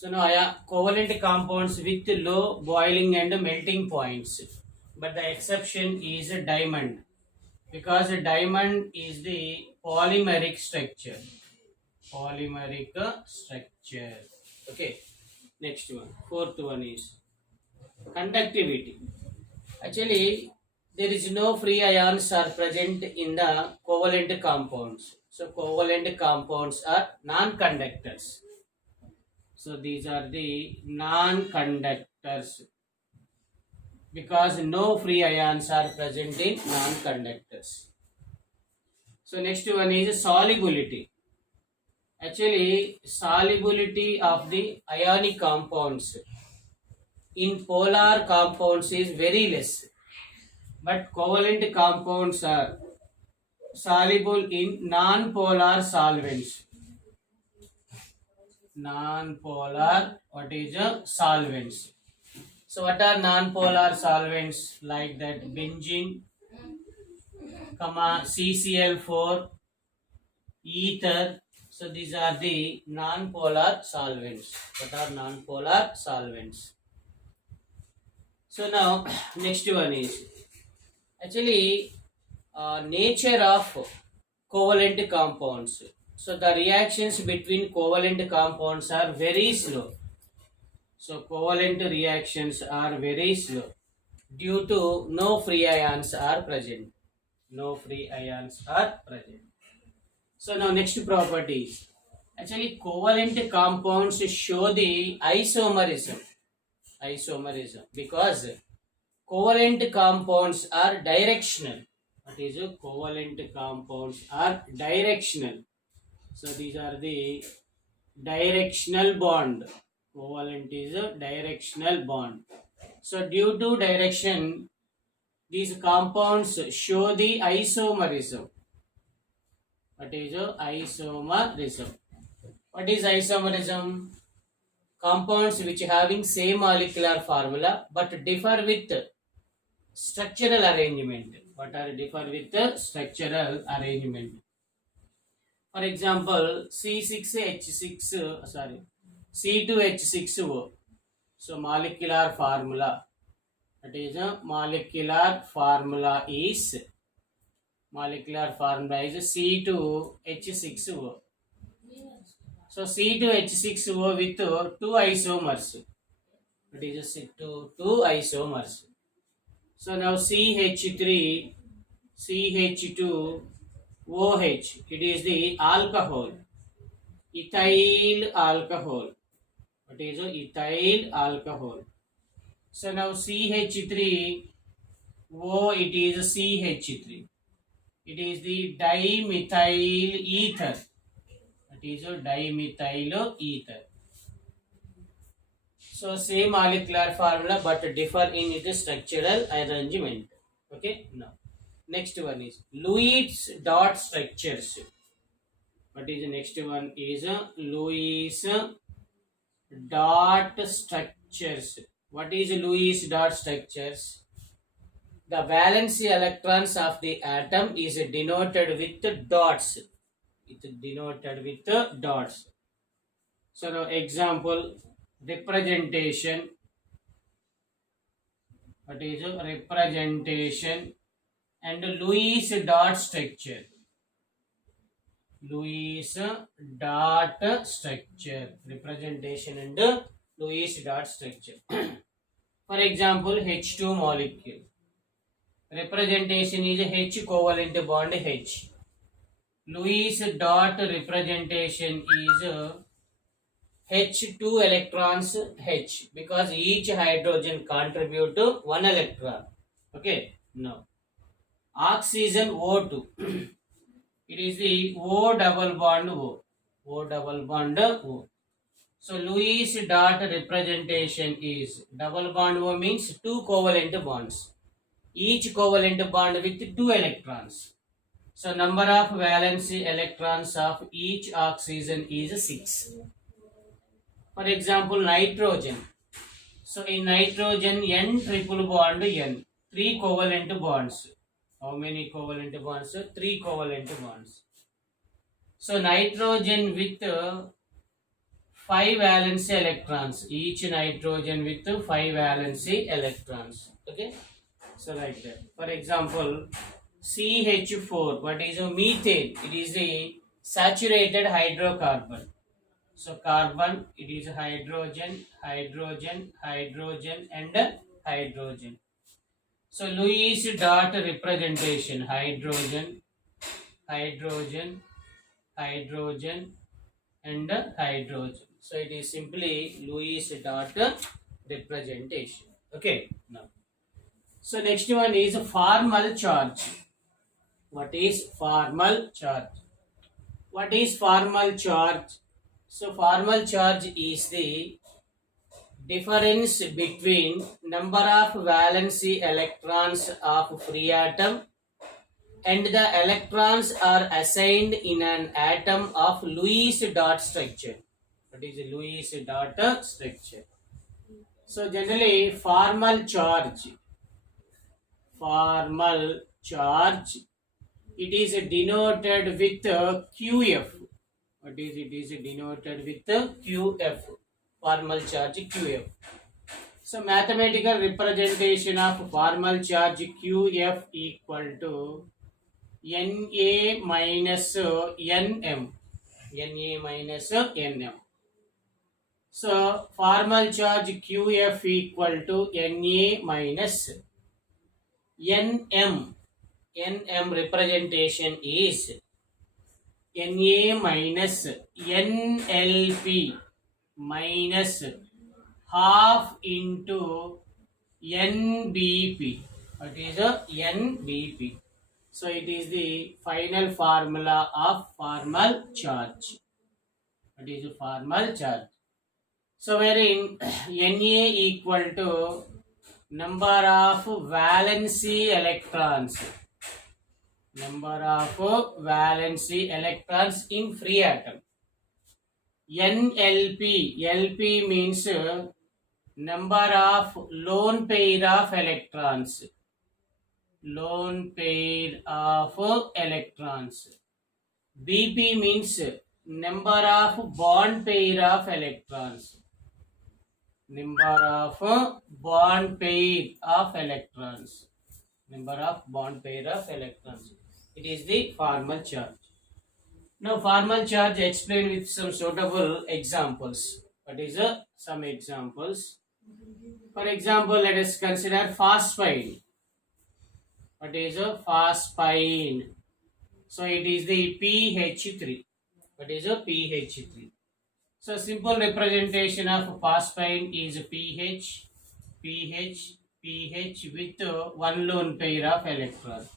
So now covalent compounds with low boiling and melting points, but the exception is a diamond because a diamond is the polymeric structure. Polymeric structure. Okay. Next one, fourth one is conductivity. Actually, there is no free ions are present in the covalent compounds. So covalent compounds are non-conductors. So these are the non-conductors because no free ions are present in non-conductors. So next one is solubility. Actually, solubility of the ionic compounds in polar compounds is very less, but covalent compounds are soluble in non-polar solvents. Non-polar, what is solvents? So what are non-polar solvents like that? Benzene, CCl4, ether. So these are the non-polar solvents. What are non-polar solvents? So now next one is actually nature of covalent compounds. So the reactions between covalent compounds are very slow. So covalent reactions are very slow due to no free ions are present. No free ions are present. So now next properties. Actually covalent compounds show the isomerism. Isomerism because covalent compounds are directional. What is it? Covalent compounds are directional. So these are the directional bond. Covalent is a directional bond. So due to direction, these compounds show the isomerism. What is isomerism? What is isomerism? Compounds which having same molecular formula but differ with structural arrangement. What are differ with the structural arrangement? For example, C6H6, C2H6O. So molecular formula. That is molecular formula is C2H6O. So C2H6O with two isomers. That is two isomers. So now CH3, CH2, OH. It is the alcohol. Ethyl alcohol. What is ethyl alcohol? So now CH3, O, it is CH3. It is the dimethyl ether. That is dimethyl ether. So same molecular formula but differ in its structural arrangement. Okay, now next one is Lewis dot structures. What is the next one is Lewis dot structures. What is Lewis dot structures? The valence electrons of the atom is denoted with dots. It is denoted with dots. So now example representation. What is representation and Lewis dot structure? Lewis dot structure, representation and Lewis dot structure. For example, H2 molecule. Representation is H covalent bond H. Lewis dot representation is H2 electrons H because each hydrogen contribute to one electron. Okay, now oxygen O2. It is the O double bond O. O double bond O. So Lewis dot representation is double bond O means two covalent bonds. Each covalent bond with two electrons. So number of valency electrons of each oxygen is 6. For example, nitrogen. So in nitrogen, N triple bond N. 3 covalent bonds. How many covalent bonds? 3 covalent bonds. So nitrogen with 5 valency electrons, each nitrogen with 5 valency electrons. Okay, so like that. For example, CH4, what is a methane? It is a saturated hydrocarbon. So carbon, it is hydrogen, hydrogen, hydrogen, and hydrogen. So Lewis dot representation: hydrogen, hydrogen, hydrogen, and hydrogen. So it is simply Lewis dot representation. Okay. Now, so next one is formal charge. What is formal charge? What is formal charge? So formal charge is the difference between number of valency electrons of free atom and the electrons are assigned in an atom of Lewis dot structure. What is Lewis dot structure? So generally formal charge, it is denoted with QF. What is it? Is denoted with QF. Formal charge QF. So mathematical representation of formal charge QF equal to Na minus Nm. Na minus Nm. So formal charge QF equal to Na minus Nm. Nm representation is Na minus NLP minus half into NBP. What is a NBP? So it is the final formula of formal charge. What is a formal charge? So wherein Na equal to number of valency electrons. Number of valency electrons in free atom. NLP. LP means number of lone pair of electrons. Lone pair of electrons. BP means number of bond pair of electrons. Number of bond pair of electrons. Number of bond pair of electrons. It is the formal charge. Now formal charge explained with some suitable examples. What is some examples? For example, let us consider phosphine. What is a phosphine? So it is the pH3. What is a pH3? So simple representation of phosphine is pH, pH, pH with one lone pair of electron.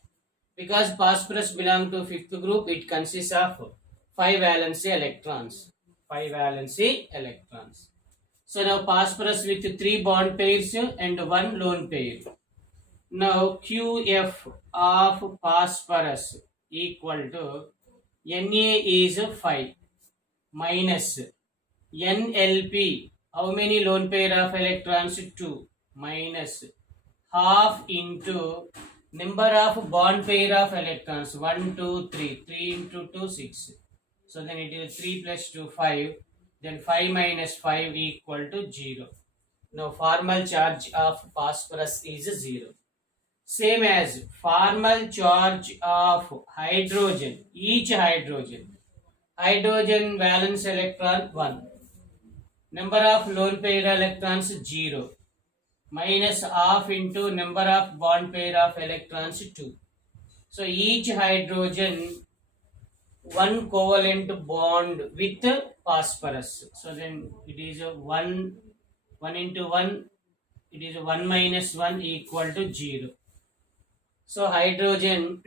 Because phosphorus belongs to fifth group, it consists of 5 valency electrons. 5 valency electrons. So now phosphorus with 3 bond pairs and 1 lone pair. Now QF of phosphorus equal to Na is 5 minus NLP. How many lone pair of electrons? 2 minus half into number of bond pair of electrons 1, 2, 3. 3 into 2, 6. So then it is 3 plus 2, 5. Then 5 minus 5 equal to 0. Now formal charge of phosphorus is 0. Same as formal charge of hydrogen. Each hydrogen. Hydrogen valence electron 1. Number of lone pair electrons 0. Minus half into number of bond pair of electrons 2. So each hydrogen one covalent bond with phosphorus. So then it is a 1 into 1. It is a 1 minus 1 equal to 0. So hydrogen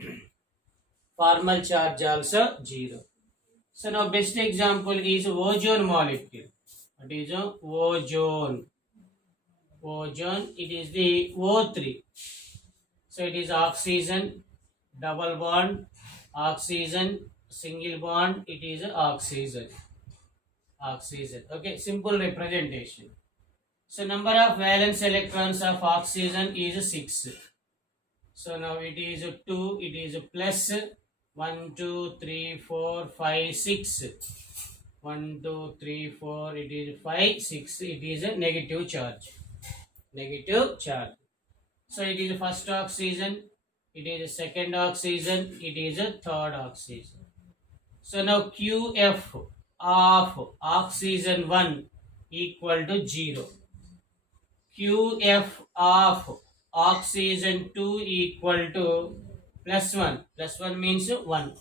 formal charge also 0. So now best example is ozone molecule. What is ozone? Ozone, it is the O3. So it is oxygen, double bond, oxygen, single bond, it is oxygen. Oxygen. Okay, simple representation. So number of valence electrons of oxygen is 6. So now it is 2, it is plus 1, 2, 3, 4, 5, 6. 1, 2, 3, 4, it is 5, 6, it is a negative charge. Negative charge. So it is a first oxygen, it is a second oxygen, it is a third oxygen. So now QF of oxygen 1 equal to 0. QF of oxygen 2 equal to plus 1. Plus 1 means 1.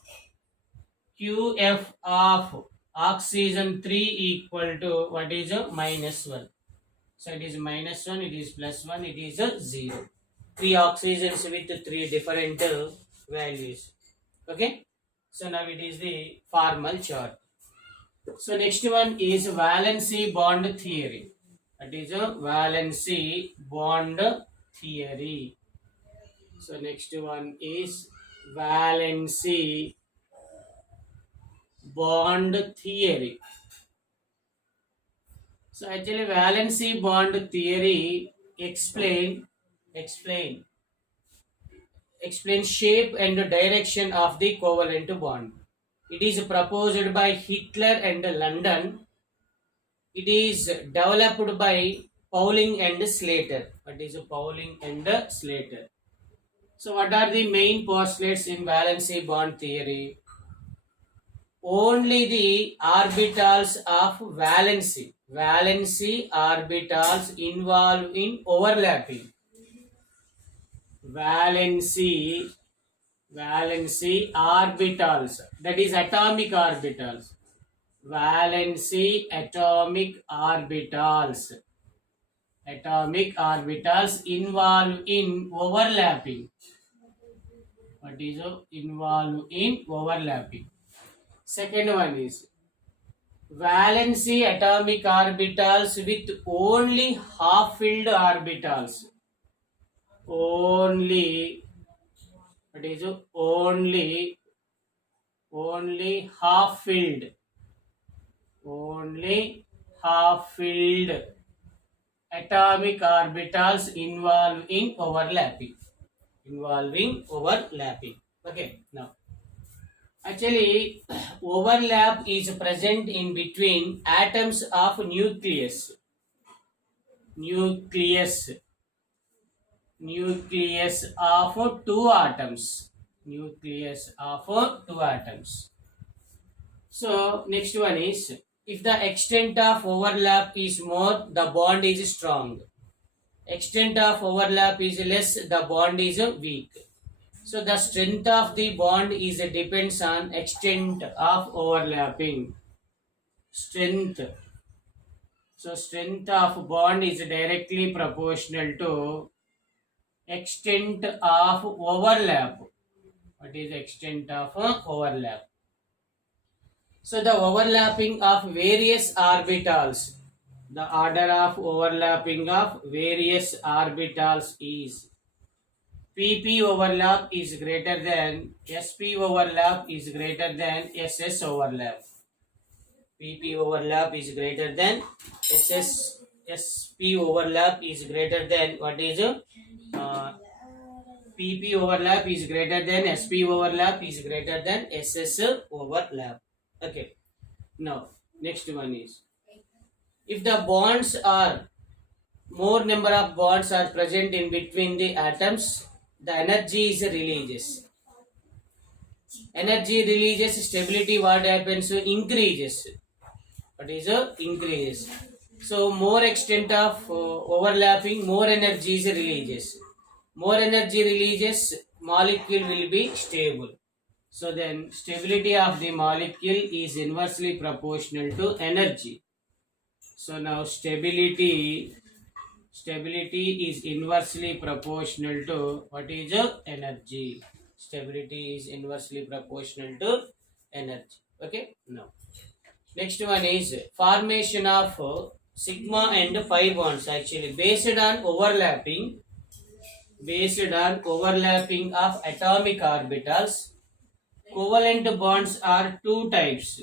QF of oxygen 3 equal to what is a minus 1. So it is minus 1, it is plus 1, it is a 0. 3 oxygens with 3 different values. Okay. So now it is the formal chart. So next one is valency bond theory. That is a valency bond theory. So next one is valency bond theory. So actually valency bond theory explain shape and direction of the covalent bond. It is proposed by Hitler and London. It is developed by Pauling and Slater. What is Pauling and Slater? So what are the main postulates in valency bond theory? Only the orbitals of valency orbitals involved in overlapping. Valency orbitals, that is atomic orbitals. Valency atomic orbitals involved in overlapping. What is involved in overlapping? Second one is valency atomic orbitals with only half-filled orbitals. Only half-filled. Only half-filled atomic orbitals involved in overlapping. Okay, now actually overlap is present in between atoms of nucleus of two atoms. So next one is, if the extent of overlap is more, the bond is strong. Extent of overlap is less, the bond is weak. So the strength of the bond is depends on extent of overlapping. Strength of bond is directly proportional to extent of overlap. What is extent of overlap? So the overlapping of various orbitals, the order of overlapping of various orbitals is PP overlap is greater than SP overlap is greater than SS overlap. PP overlap is greater than SP overlap is greater than what is PP overlap is greater than SP overlap is greater than SS overlap. Okay. Now next one is, if the bonds are more number of bonds are present in between the atoms, the energy is releases. Energy releases, stability what happens? Increases. What is increases? So more extent of overlapping, more energy is releases. More energy releases, molecule will be stable. So then stability of the molecule is inversely proportional to energy. So now stability is inversely proportional to what is energy. Stability is inversely proportional to energy. Okay. Now next one is formation of sigma and pi bonds, actually based on overlapping of atomic orbitals. Covalent bonds are two types.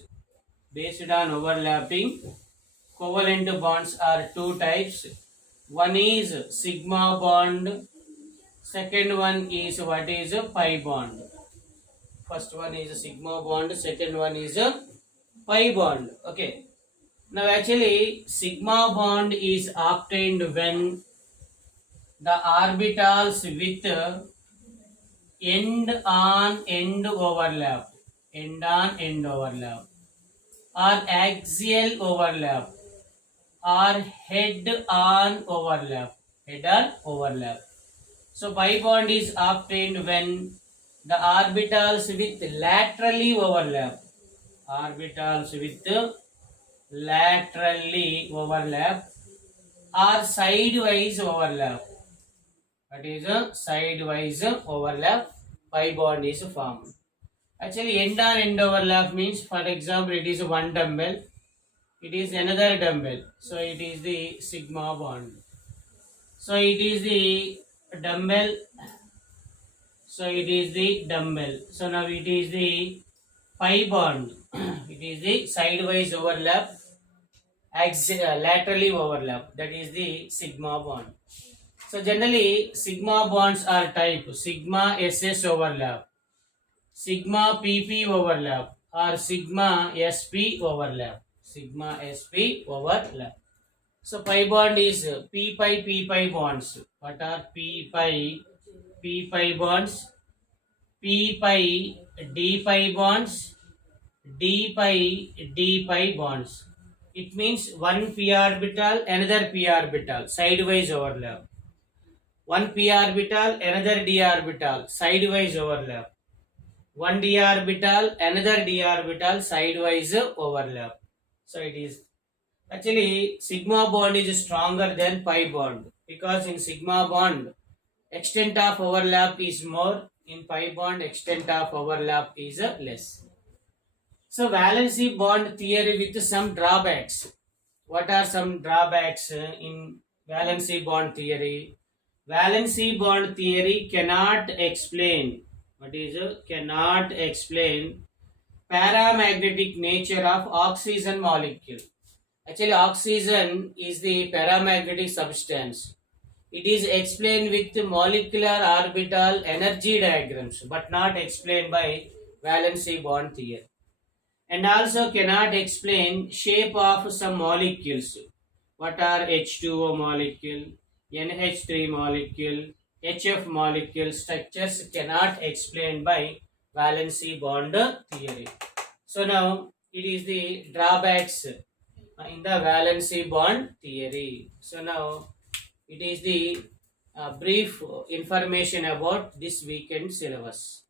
Based on overlapping, covalent bonds are two types. One is sigma bond, second one is what is a pi bond. First one is a sigma bond, second one is a Pi bond. Okay. Now actually sigma bond is obtained when the orbitals with end overlap, end on end overlap, or axial overlap, or head on overlap, head on overlap. So pi bond is obtained when the orbitals with laterally overlap, orbitals with laterally overlap or sidewise overlap. That is a sidewise overlap. Pi bond is formed. Actually, end on end overlap means, for example, it is one dumbbell, it is another dumbbell. So it is the sigma bond. So it is the dumbbell. So it is the dumbbell. So now it is the pi bond. It is the sidewise overlap, laterally overlap. That is the sigma bond. So generally, sigma bonds are type sigma SS overlap, sigma PP overlap, or sigma SP overlap. Sigma SP overlap. So pi bond is P pi bonds. What are P pi bonds? P pi D pi bonds, D pi bonds. It means one p orbital, another p orbital, sidewise overlap. One p orbital, another d orbital, sidewise overlap. One d orbital, another d orbital, sidewise overlap. So it is actually sigma bond is stronger than pi bond, because in sigma bond extent of overlap is more, in pi bond extent of overlap is less. So valency bond theory with some drawbacks. What are some drawbacks in valency bond theory? Valency bond theory cannot explain, what is cannot explain paramagnetic nature of oxygen molecule. Actually, oxygen is the paramagnetic substance. It is explained with molecular orbital energy diagrams, but not explained by valency bond theory. And also cannot explain shape of some molecules. What are H2O molecule, NH3 molecule, HF molecule structures cannot explained by valency bond theory. So now it is the drawbacks in the valency bond theory. So now it is the brief information about this weekend syllabus.